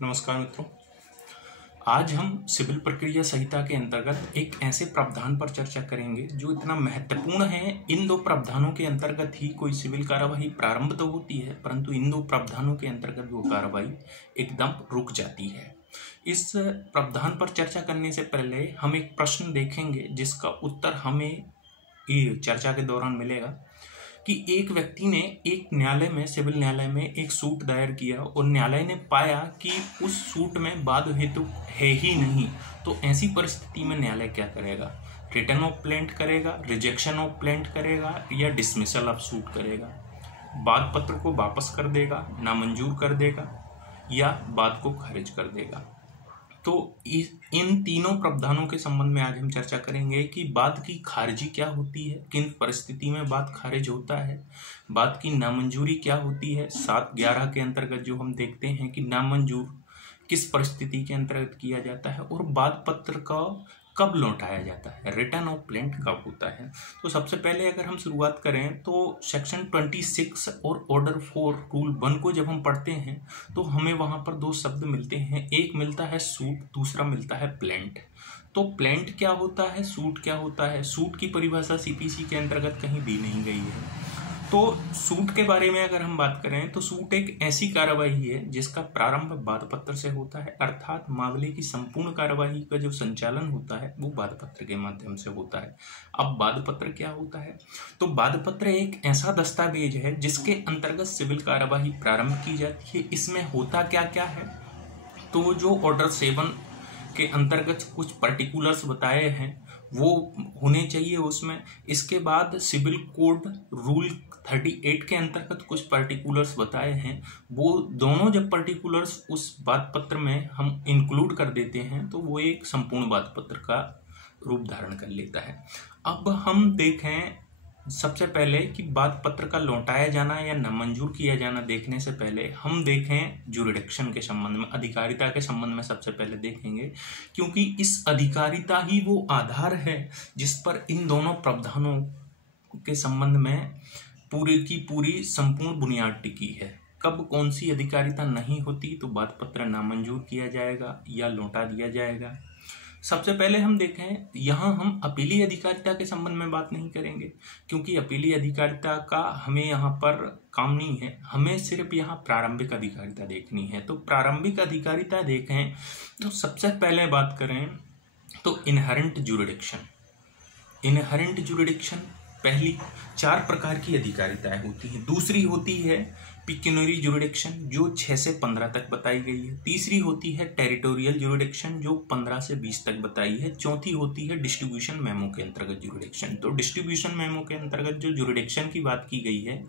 नमस्कार मित्रों। आज हम सिविल प्रक्रिया संहिता के अंतर्गत एक ऐसे प्रावधान पर चर्चा करेंगे जो इतना महत्वपूर्ण है। इन दो प्रावधानों के अंतर्गत ही कोई सिविल कार्यवाही प्रारंभ तो होती है, परंतु इन दो प्रावधानों के अंतर्गत वो कार्यवाही एकदम रुक जाती है। इस प्रावधान पर चर्चा करने से पहले हम एक प्रश्न देखेंगे जिसका उत्तर हमें ये चर्चा के दौरान मिलेगा कि एक व्यक्ति ने एक न्यायालय में, सिविल न्यायालय में एक सूट दायर किया और न्यायालय ने पाया कि उस सूट में वाद हेतु है ही नहीं। तो ऐसी परिस्थिति में न्यायालय क्या करेगा? रिटर्न ऑफ प्लेंट करेगा, रिजेक्शन ऑफ प्लेंट करेगा या डिसमिसल ऑफ सूट करेगा? वाद पत्र को वापस कर देगा, नामंजूर कर देगा या वाद को खारिज कर देगा? तो इन तीनों प्रावधानों के संबंध में आज हम चर्चा करेंगे कि वाद की खारिजी क्या होती है, किन परिस्थिति में वाद खारिज होता है, वाद की नामंजूरी क्या होती है, 7(11) के अंतर्गत जो हम देखते हैं कि नामंजूर किस परिस्थिति के अंतर्गत किया जाता है और वाद पत्र का कब लौटाया जाता है, रिटर्न ऑफ प्लेंट कब होता है। तो सबसे पहले अगर हम शुरुआत करें तो सेक्शन 26 और ऑर्डर 4 रूल 1 को जब हम पढ़ते हैं तो हमें वहां पर दो शब्द मिलते हैं। एक मिलता है सूट, दूसरा मिलता है प्लेंट। तो प्लेंट क्या होता है, सूट क्या होता है? सूट की परिभाषा सीपीसी के अंतर्गत कहीं दी नहीं गई है। तो सूट के बारे में अगर हम बात करें तो सूट एक ऐसी कार्यवाही है जिसका प्रारंभ वाद पत्र से होता है, अर्थात मामले की संपूर्ण कार्यवाही का जो संचालन होता है वो वाद पत्र के माध्यम से होता है। अब वाद पत्र क्या होता है? तो वाद पत्र एक ऐसा दस्तावेज है जिसके अंतर्गत सिविल कार्यवाही प्रारंभ की जाती है। इसमें होता क्या क्या है? तो जो ऑर्डर 7 के अंतर्गत कुछ पर्टिकुलर्स बताए हैं वो होने चाहिए उसमें। इसके बाद सिविल कोड रूल 38 के अंतर्गत कुछ पर्टिकुलर्स बताए हैं, वो दोनों जब पर्टिकुलर्स उस वाद पत्र में हम इंक्लूड कर देते हैं तो वो एक संपूर्ण वाद पत्र का रूप धारण कर लेता है। अब हम देखें सबसे पहले कि वाद पत्र का लौटाया जाना या नामंजूर किया जाना देखने से पहले हम देखें जुरिडिक्शन के संबंध में, अधिकारिता के संबंध में सबसे पहले देखेंगे, क्योंकि इस अधिकारिता ही वो आधार है जिस पर इन दोनों प्रावधानों के संबंध में पूरी की पूरी संपूर्ण बुनियाद टिकी है। कब कौन सी अधिकारिता नहीं होती तो वाद पत्र नामंजूर किया जाएगा या लौटा दिया जाएगा। सबसे पहले हम देखें, यहाँ हम अपीली अधिकारिता के संबंध में बात नहीं करेंगे क्योंकि अपीली अधिकारिता का हमें यहाँ पर काम नहीं है, हमें सिर्फ यहाँ प्रारंभिक अधिकारिता देखनी है। तो प्रारंभिक अधिकारिता देखें तो सबसे पहले बात करें तो इनहेरेंट जुरिडिक्शन। इनहेरेंट जुरिडिक्शन पहली 4 प्रकार की अधिकारिताएं होती हैं। दूसरी होती है पिक्यूनरी जुरिडिक्शन जो 6 से 15 तक बताई गई है। तीसरी होती है टेरिटोरियल जुरिडिक्शन जो 15 से 20 तक बताई है। चौथी होती है डिस्ट्रीब्यूशन मेमो के अंतर्गत जुरिडिक्शन। तो डिस्ट्रीब्यूशन मेमो के अंतर्गत जो जुरिडिक्शन की बात की गई है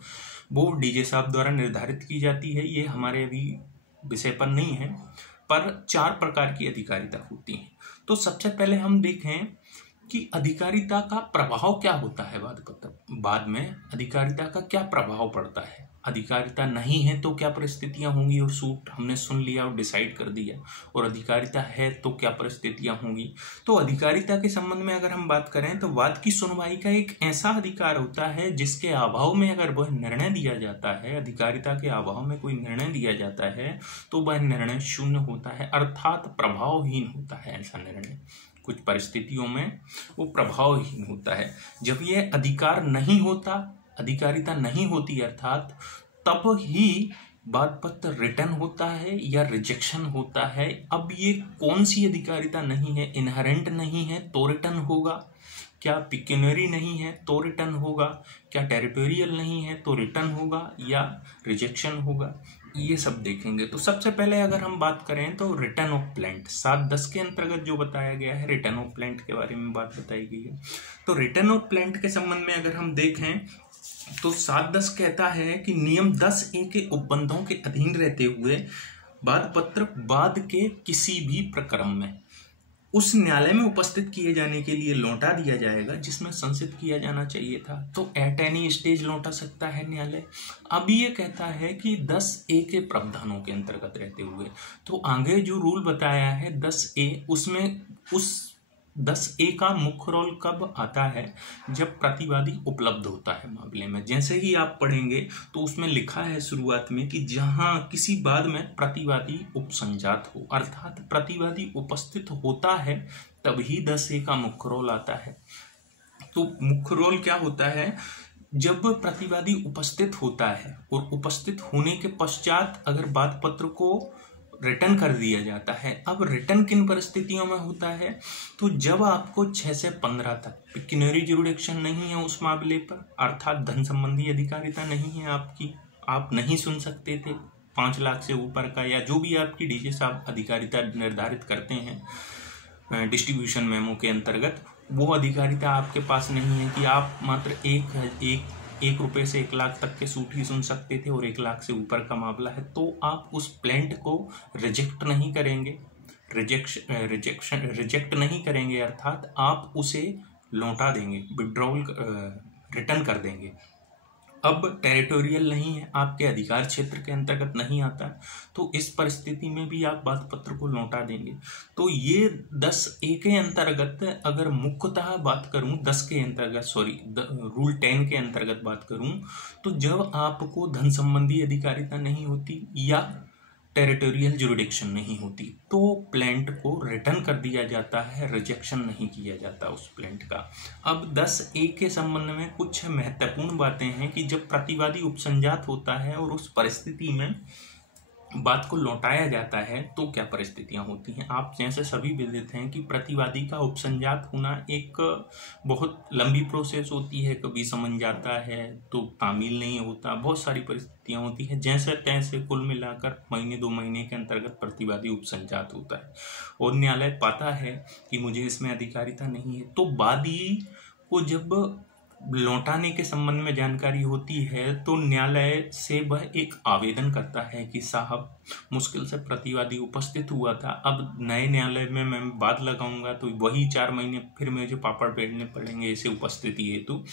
वो डीजे साहब द्वारा निर्धारित की जाती है। ये हमारे अभी विषय पर नहीं है, पर 4 प्रकार की अधिकारिता होती है। तो सबसे पहले हम देखें कि अधिकारिता का प्रभाव क्या होता है वाद पत्र। बाद में अधिकारिता का क्या प्रभाव पड़ता है, अधिकारिता नहीं है तो क्या परिस्थितियां होंगी, और सूट हमने सुन लिया और डिसाइड कर दिया, और अधिकारिता है तो क्या परिस्थितियां होंगी। तो अधिकारिता के संबंध में अगर हम बात करें तो वाद की सुनवाई का एक ऐसा अधिकार होता है जिसके अभाव में अगर वह निर्णय दिया जाता है, अधिकारिता के अभाव में कोई निर्णय दिया जाता है तो वह निर्णय शून्य होता है, अर्थात प्रभावहीन होता है। ऐसा निर्णय कुछ परिस्थितियों में वो प्रभावहीन होता है। जब यह अधिकार नहीं होता, अधिकारिता नहीं होती, अर्थात तब ही वाद पत्र रिटर्न होता है या रिजेक्शन होता है। अब ये कौन सी अधिकारिता नहीं है? इनहेरेंट नहीं है तो रिटर्न होगा, क्या पिक्यूनरी नहीं है तो रिटर्न होगा, क्या टेरिटोरियल नहीं है तो रिटर्न होगा या रिजेक्शन होगा, ये सब देखेंगे। तो सबसे पहले अगर हम बात करें तो रिटर्न ऑफ प्लेंट 7(10) के अंतर्गत जो बताया गया है, रिटर्न ऑफ प्लेंट के बारे में बात बताई गई है। तो रिटर्न ऑफ प्लेंट के संबंध में अगर हम देखें तो 7(10) कहता है कि नियम 10(a) के उपबंधों के अधीन रहते हुए वाद पत्र वाद के किसी भी प्रकरण में उस न्यायालय में उपस्थित किए जाने के लिए लौटा दिया जाएगा जिसमें संसित किया जाना चाहिए था। तो एट एनी स्टेज लौटा सकता है न्यायालय। अब ये कहता है कि 10(a) के प्रावधानों के अंतर्गत रहते हुए, तो आगे जो रूल बताया है 10(a) उसमें उस 10A का मुख्य रोल कब आता है? जब प्रतिवादी उपलब्ध होता है मामले में। जैसे ही आप पढ़ेंगे तो उसमें लिखा है शुरुआत में कि जहां किसी बाद में प्रतिवादी उपसंजात हो, अर्थात प्रतिवादी उपस्थित होता है, तभी 10A का मुख्य रोल आता है। तो मुख्य रोल क्या होता है? जब प्रतिवादी उपस्थित होता है और उपस्थित होने के पश्चात अगर वाद पत्र को रिटर्न कर दिया जाता है। अब रिटर्न किन परिस्थितियों में होता है? तो जब आपको 6 से 15 तक पिक्यूनियरी ज्यूरिडिक्शन नहीं है उस मामले पर, अर्थात धन संबंधी अधिकारिता नहीं है आपकी, आप नहीं सुन सकते थे 5 लाख से ऊपर का, या जो भी आपकी डीजे साहब अधिकारिता निर्धारित करते हैं डिस्ट्रीब्यूशन मेमो के अंतर्गत, वो अधिकारिता आपके पास नहीं है कि आप मात्र एक रुपये से 1 लाख तक के सूट ही सुन सकते थे और 1 लाख से ऊपर का मामला है, तो आप उस प्लेंट को रिजेक्ट नहीं करेंगे, रिजेक्ट नहीं करेंगे, अर्थात आप उसे लौटा देंगे, विड्रॉल रिटर्न कर देंगे। अब टेरिटोरियल नहीं है, आपके अधिकार क्षेत्र के अंतर्गत नहीं आता, तो इस परिस्थिति में भी आप वाद पत्र को लौटा देंगे। तो ये 10A के अंतर्गत अगर मुख्यतः बात करूं, 10 के अंतर्गत रूल 10 के अंतर्गत बात करूं, तो जब आपको धन संबंधी अधिकारिता नहीं होती या टेरिटोरियल ज्यूरिडिक्शन नहीं होती, तो प्लेंट को रिटर्न कर दिया जाता है, रिजेक्शन नहीं किया जाता उस प्लेंट का। अब 10A के संबंध में कुछ महत्वपूर्ण बातें हैं कि जब प्रतिवादी उपसंजात होता है और उस परिस्थिति में बात को लौटाया जाता है तो क्या परिस्थितियां होती हैं। आप जैसे सभी विदित हैं कि प्रतिवादी का उपसंजात होना एक बहुत लंबी प्रोसेस होती है, कभी समझ जाता है तो तामील नहीं होता, बहुत सारी परिस्थितियां होती हैं। जैसे तैसे कुल मिलाकर महीने 2 महीने के अंतर्गत प्रतिवादी उपसंजात होता है और न्यायालय पाता है कि मुझे इसमें अधिकारिता नहीं है, तो वादी को जब लौटाने के संबंध में जानकारी होती है तो न्यायालय से वह एक आवेदन करता है कि साहब मुश्किल से प्रतिवादी उपस्थित हुआ था, अब नए न्यायालय में मैं वाद लगाऊंगा तो वही 4 महीने फिर मुझे पापड़ बेलने पड़ेंगे इसे उपस्थिति हेतु।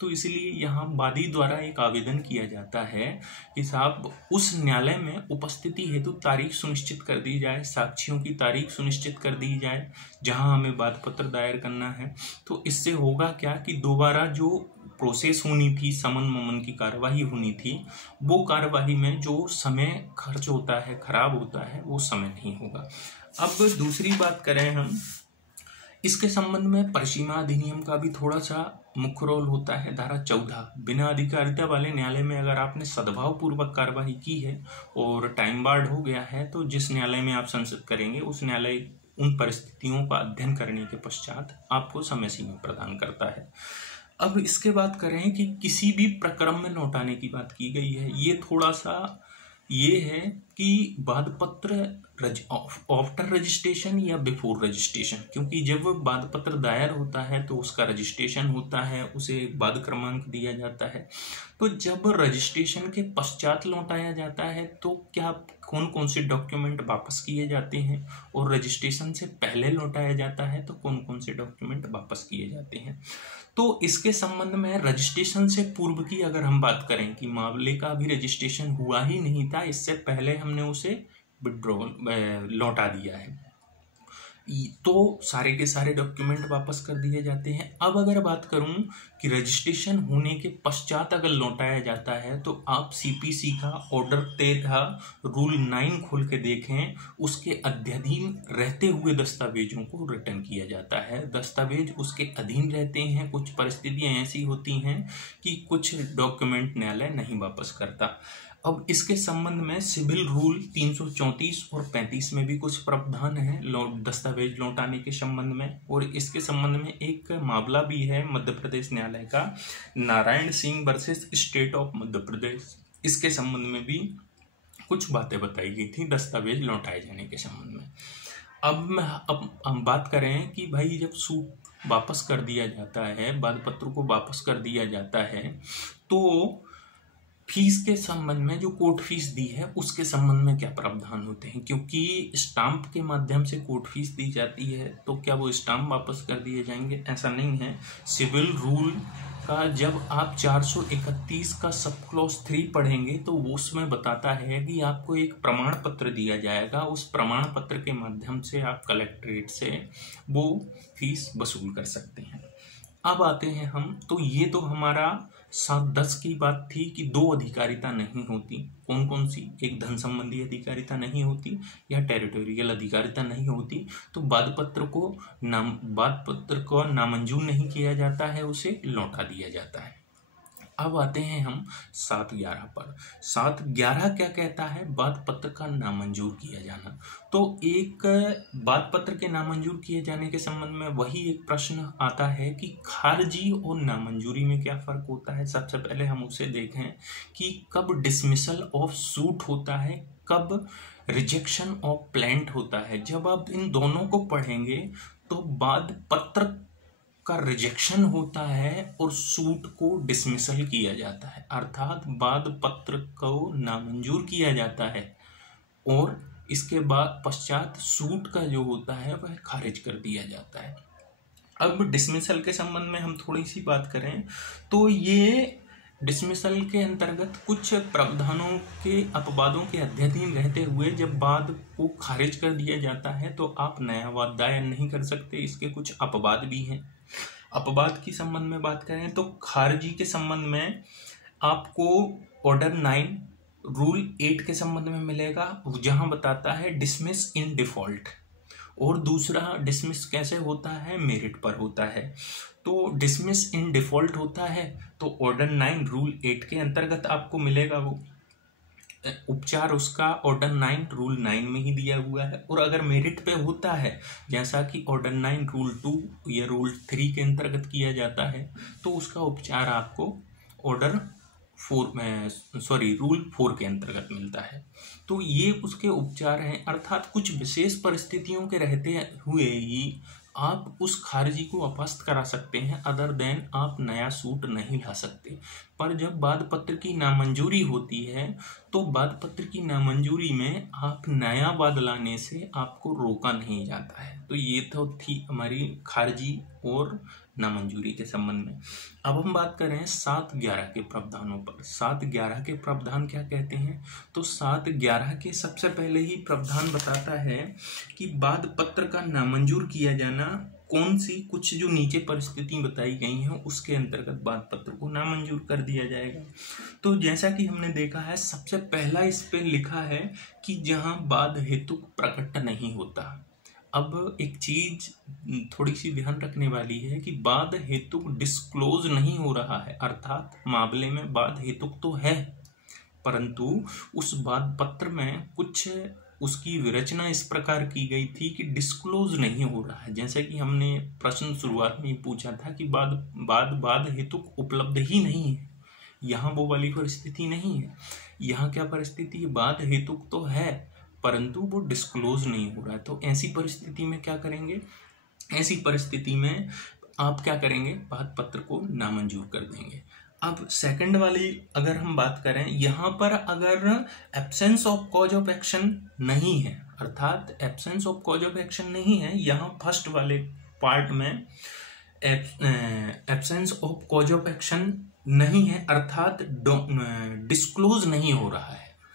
तो इसलिए यहाँ वादी द्वारा एक आवेदन किया जाता है कि साहब उस न्यायालय में उपस्थिति हेतु तारीख सुनिश्चित कर दी जाए, साक्षियों की तारीख सुनिश्चित कर दी जाए जहां हमें वाद पत्र दायर करना है। तो इससे होगा क्या कि दोबारा जो प्रोसेस होनी थी, समन ममन की कार्यवाही होनी थी, वो कार्यवाही में जो समय खर्च होता है, खराब होता है, वो समय नहीं होगा। अब दूसरी बात करें हम, इसके संबंध में परिसीमा अधिनियम का भी थोड़ा सा मुख्य रोल होता है। धारा 14, बिना अधिकारिता वाले न्यायालय में अगर आपने सद्भाव पूर्वक कार्यवाही की है और टाइम बार्ड हो गया है तो जिस न्यायालय में आप संसद करेंगे उस न्यायालय उन परिस्थितियों का अध्ययन करने के पश्चात आपको समय सीमा प्रदान करता है। अब इसके बात करें कि किसी भी प्रक्रम में लौटाने की बात की गई है, ये थोड़ा सा ये है कि वाद पत्र आफ्टर रजिस्ट्रेशन या बिफोर रजिस्ट्रेशन, क्योंकि जब वाद पत्र दायर होता है तो उसका रजिस्ट्रेशन होता है, उसे वाद क्रमांक दिया जाता है। तो जब रजिस्ट्रेशन के पश्चात लौटाया जाता है तो क्या कौन कौन से डॉक्यूमेंट वापस किए जाते हैं, और रजिस्ट्रेशन से पहले लौटाया जाता है तो कौन कौन से डॉक्यूमेंट वापस किए जाते हैं। तो इसके संबंध में रजिस्ट्रेशन से पूर्व की अगर हम बात करें कि मामले का अभी रजिस्ट्रेशन हुआ ही नहीं था, इससे पहले हमने उसे विड्रॉल लौटा दिया है, तो सारे के सारे डॉक्यूमेंट वापस कर दिए जाते हैं। अब अगर बात करूं कि रजिस्ट्रेशन होने के पश्चात अगर लौटाया जाता है तो आप सीपीसी का ऑर्डर 13 रूल 9 खोल के देखें, उसके अध्ययन रहते हुए दस्तावेजों को रिटर्न किया जाता है। दस्तावेज उसके अधीन रहते हैं, कुछ परिस्थितियां ऐसी होती हैं कि कुछ डॉक्यूमेंट न्यायालय नहीं वापस करता। अब इसके संबंध में सिविल रूल 334 और 35 में भी कुछ प्रावधान है दस्तावेज लौटाने के संबंध में, और इसके संबंध में एक मामला भी है मध्य प्रदेश न्यायालय का, Narayan Singh versus state of Madhya Pradesh. इसके संबंध में भी कुछ बातें बताई गई थी दस्तावेज लौटाए जाने के संबंध में। अब हम बात करें कि भाई जब सूट वापस कर दिया जाता है, वाद पत्र को वापस कर दिया जाता है, तो फीस के संबंध में जो कोर्ट फीस दी है उसके संबंध में क्या प्रावधान होते हैं, क्योंकि स्टाम्प के माध्यम से कोर्ट फीस दी जाती है तो क्या वो स्टाम्प वापस कर दिए जाएंगे, ऐसा नहीं है। सिविल रूल का जब आप 431 का सब क्लॉज 3 पढ़ेंगे तो वो उसमें बताता है कि आपको एक प्रमाण पत्र दिया जाएगा, उस प्रमाण पत्र के माध्यम से आप कलेक्ट्रेट से वो फीस वसूल कर सकते हैं। अब आते हैं हम, तो ये तो हमारा 7-10 की बात थी कि 2 अधिकारिता नहीं होती। कौन कौन सी? एक धन संबंधी अधिकारिता नहीं होती या टेरिटोरियल अधिकारिता नहीं होती, तो बाद पत्र को नामंजूर नहीं किया जाता है, उसे लौटा दिया जाता है। अब आते हैं हम 7-11 पर। 7-11 क्या कहता है? बाद पत्र का नामंजूर किया जाना। तो एक बाद पत्र के नामंजूर किए जाने के संबंध में वही एक प्रश्न आता है कि खारिजी और नामंजूरी में क्या फर्क होता है। सबसे पहले हम उसे देखें कि कब डिसमिसल ऑफ सूट होता है, कब रिजेक्शन ऑफ प्लेंट होता है। जब आप इन दोनों को पढ़ेंगे तो बाद पत्र का रिजेक्शन होता है और सूट को डिसमिसल किया जाता है, अर्थात बाद पत्र को नामंजूर किया जाता है और इसके बाद पश्चात सूट का जो होता है वह खारिज कर दिया जाता है। अब डिसमिसल के संबंध में हम थोड़ी सी बात करें तो ये डिसमिसल के अंतर्गत कुछ प्रावधानों के अपवादों के अध्ययन रहते हुए जब बाद को खारिज कर दिया जाता है तो आप नया वाद दायर नहीं कर सकते। इसके कुछ अपवाद भी हैं। अपवाद की संबंध में बात करें तो खारिजी के संबंध में आपको ऑर्डर 9 रूल 8 के संबंध में मिलेगा, जहां बताता है डिसमिस इन डिफॉल्ट, और दूसरा डिसमिस कैसे होता है? मेरिट पर होता है। तो डिसमिस इन डिफॉल्ट होता है तो ऑर्डर 9 रूल 8 के अंतर्गत आपको मिलेगा वो उपचार, उसका ऑर्डर 9 रूल 9 में ही दिया हुआ है। और अगर मेरिट पे होता है जैसा कि ऑर्डर 9 रूल 2 या रूल 3 के अंतर्गत किया जाता है तो उसका उपचार आपको ऑर्डर 4 में रूल 4 के अंतर्गत मिलता है। तो ये उसके उपचार हैं, अर्थात कुछ विशेष परिस्थितियों के रहते हुए ही आप उस खारिजी को अपस्त करा सकते हैं, अदर देन आप नया सूट नहीं ला सकते। पर जब बाद पत्र की नामंजूरी होती है तो बाद पत्र की नामंजूरी में आप नया वाद लाने से आपको रोका नहीं जाता है। तो ये तो थी हमारी खारिजी और नामंजूरी के संबंध में। अब हम बात करें 7-11 के प्रावधानों पर। 7-11 के प्रावधान क्या कहते हैं? तो 7-11 के सबसे पहले ही प्रावधान बताता है कि बाद पत्र का नामंजूर किया जाना कौन सी कुछ जो नीचे परिस्थिति बताई गई हैं उसके अंतर्गत बाद पत्र को नामंजूर कर दिया जाएगा। तो जैसा कि हमने देखा है सबसे पहला इस पे लिखा है कि जहां बाद हेतु प्रकट नहीं होता। अब एक चीज थोड़ी सी ध्यान रखने वाली है कि बाद हेतु डिस्क्लोज नहीं हो रहा है, अर्थात मामले में बाद हेतु तो है परंतु उस बाद पत्र में कुछ उसकी विरचना इस प्रकार की गई थी कि डिस्क्लोज नहीं हो रहा है। जैसे कि हमने प्रश्न शुरुआत में ही पूछा था कि बाद हेतु उपलब्ध ही नहीं है, यहाँ वो वाली परिस्थिति नहीं है। यहाँ क्या परिस्थिति है? बाद हेतु तो है परंतु वो डिस्क्लोज नहीं हो रहा है। तो ऐसी परिस्थिति में क्या करेंगे? ऐसी परिस्थिति में आप क्या करेंगे? बाद पत्र को नामंजूर कर देंगे। अब सेकंड वाली अगर हम बात करें, यहाँ पर अगर absence of cause of action नहीं है, अर्थात absence of cause of action नहीं है, यहाँ फर्स्ट वाले पार्ट में absence of cause of action नहीं है, अर्थात डिस्क्लोज नहीं हो रहा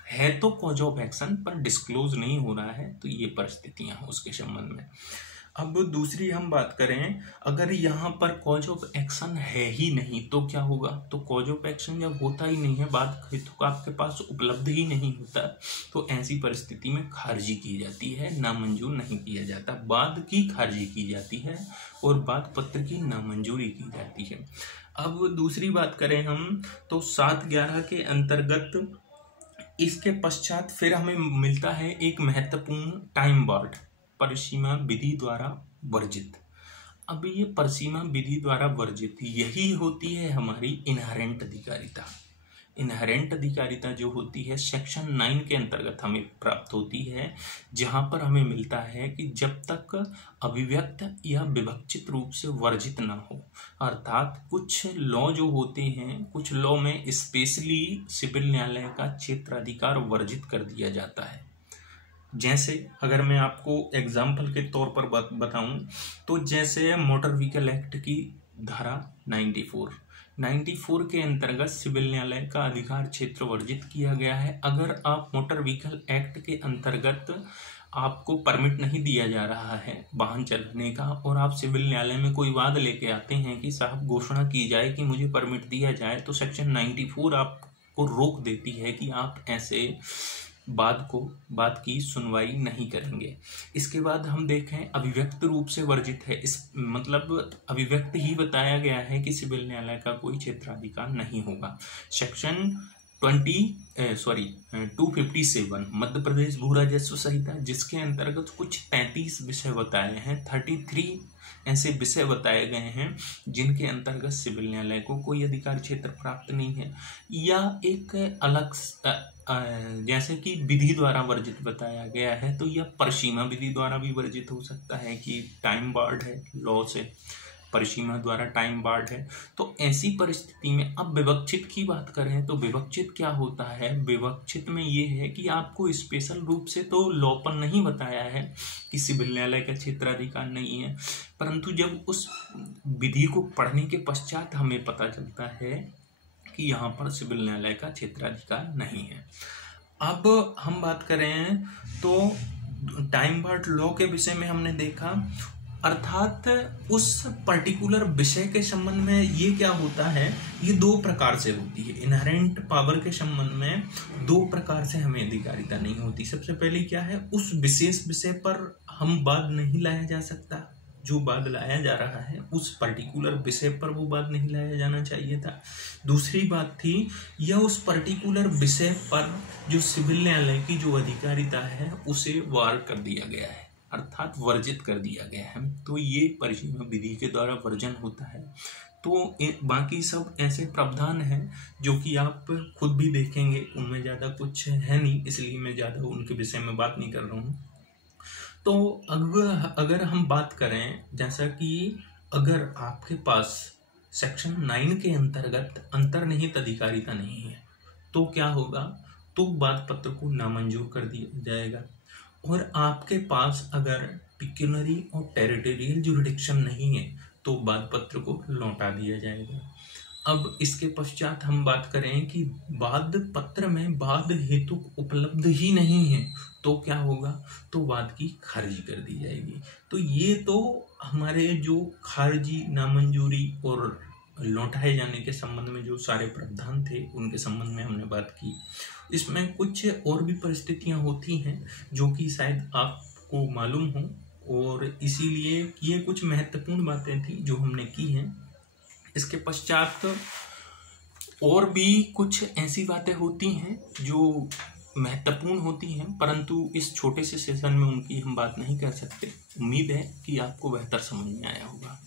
है तो कॉज ऑफ एक्शन पर डिस्क्लोज नहीं हो रहा है, तो ये परिस्थितियां हैं उसके संबंध में। अब दूसरी हम बात करें, अगर यहाँ पर कॉज ऑफ एक्शन है ही नहीं तो क्या होगा? तो कॉज ऑफ एक्शन जब होता ही नहीं है, बाद हेतु आपके पास उपलब्ध ही नहीं होता, तो ऐसी परिस्थिति में खारिजी की जाती है, नामंजूर नहीं किया जाता। बाद की खारिजी की जाती है और बाद पत्र की नामंजूरी की जाती है। अब दूसरी बात करें हम तो 7-11 के अंतर्गत इसके पश्चात फिर हमें मिलता है एक महत्वपूर्ण टाइम बार्ड, परिसीमा विधि द्वारा वर्जित। अब ये परिसीमा विधि द्वारा वर्जित यही होती है हमारी इनहेरेंट अधिकारिता। इनहेरेंट अधिकारिता जो होती है सेक्शन 9 के अंतर्गत हमें प्राप्त होती है, जहां पर हमें मिलता है कि जब तक अभिव्यक्त या विभक्षित रूप से वर्जित ना हो, अर्थात कुछ लॉ जो होते हैं, कुछ लॉ में स्पेशली सिविल न्यायालय का क्षेत्राधिकार वर्जित कर दिया जाता है। जैसे अगर मैं आपको एग्जाम्पल के तौर पर बताऊं तो जैसे मोटर व्हीकल एक्ट की धारा 94 94 के अंतर्गत सिविल न्यायालय का अधिकार क्षेत्र वर्जित किया गया है। अगर आप मोटर व्हीकल एक्ट के अंतर्गत आपको परमिट नहीं दिया जा रहा है वाहन चलाने का और आप सिविल न्यायालय में कोई वाद लेके आते हैं कि साहब घोषणा की जाए कि मुझे परमिट दिया जाए, तो सेक्शन 94 आपको रोक देती है कि आप ऐसे बात की सुनवाई नहीं करेंगे। इसके बाद हम देखें अभिव्यक्त रूप से वर्जित है, इस मतलब अभिव्यक्त ही बताया गया है कि सिविल न्यायालय का कोई क्षेत्राधिकार नहीं होगा। सेक्शन 257 मध्य प्रदेश भू राजस्व संहिता, जिसके अंतर्गत कुछ 33 विषय बताए हैं, 33 ऐसे विषय बताए गए हैं जिनके अंतर्गत सिविल न्यायालय को कोई अधिकार क्षेत्र प्राप्त नहीं है, या एक अलग जैसे कि विधि द्वारा वर्जित बताया गया है, तो यह परिसीमा विधि द्वारा भी वर्जित हो सकता है कि टाइम बार्ड है, लॉ से परिसीमा द्वारा टाइम बार्ड है। तो ऐसी परिस्थिति में अब विवक्षित की बात करें तो विवक्षित क्या होता है, विवक्षित में ये है कि आपको स्पेशल रूप से तो लॉ पर नहीं बताया है कि सिविल न्यायालय का क्षेत्राधिकार नहीं है, परंतु जब उस विधि को पढ़ने के पश्चात हमें पता चलता है कि यहाँ पर सिविल न्यायालय का क्षेत्राधिकार नहीं है। अब हम बात करें तो टाइम बार्ड लॉ के विषय में हमने देखा, अर्थात उस पर्टिकुलर विषय के संबंध में ये क्या होता है, ये दो प्रकार से होती है। इनहेरेंट पावर के संबंध में दो प्रकार से हमें अधिकारिता नहीं होती। सबसे पहले क्या है, उस विशेष विषय पर हम वाद नहीं लाया जा सकता, जो वाद लाया जा रहा है उस पर्टिकुलर विषय पर वो वाद नहीं लाया जाना चाहिए था। दूसरी बात थी, यह उस पर्टिकुलर विषय पर जो सिविल न्यायालय की जो अधिकारिता है उसे वार कर दिया गया है, अर्थात वर्जित कर दिया गया है, तो ये परिसीमा विधि के द्वारा वर्जन होता है। तो बाकी सब ऐसे प्रावधान हैं जो कि आप खुद भी देखेंगे, उनमें ज़्यादा कुछ है नहीं, इसलिए मैं ज़्यादा उनके विषय में बात नहीं कर रहा हूँ। तो अगर हम बात करें, जैसा कि अगर आपके पास सेक्शन 9 के अंतर्गत अंतर्निहित अधिकारिता नहीं है तो क्या होगा, तो वाद पत्र को नामंजूर कर दिया जाएगा। और आपके पास अगर पिक्यूनरी और टेरिटोरियल जुरिडिक्शन नहीं है तो वाद पत्र को लौटा दिया जाएगा। अब इसके पश्चात हम बात करें कि वाद पत्र में वाद हेतु उपलब्ध ही नहीं है तो क्या होगा, तो वाद की खारिज कर दी जाएगी। तो ये तो हमारे जो खारिजी, नामंजूरी और लौटाए जाने के संबंध में जो सारे प्रावधान थे उनके संबंध में हमने बात की। इसमें कुछ और भी परिस्थितियां होती हैं जो कि शायद आपको मालूम हो, और इसीलिए ये कुछ महत्वपूर्ण बातें थी जो हमने की हैं। इसके पश्चात और भी कुछ ऐसी बातें होती हैं जो महत्वपूर्ण होती हैं, परंतु इस छोटे से सेशन में उनकी हम बात नहीं कर सकते। उम्मीद है कि आपको बेहतर समझ में आया होगा।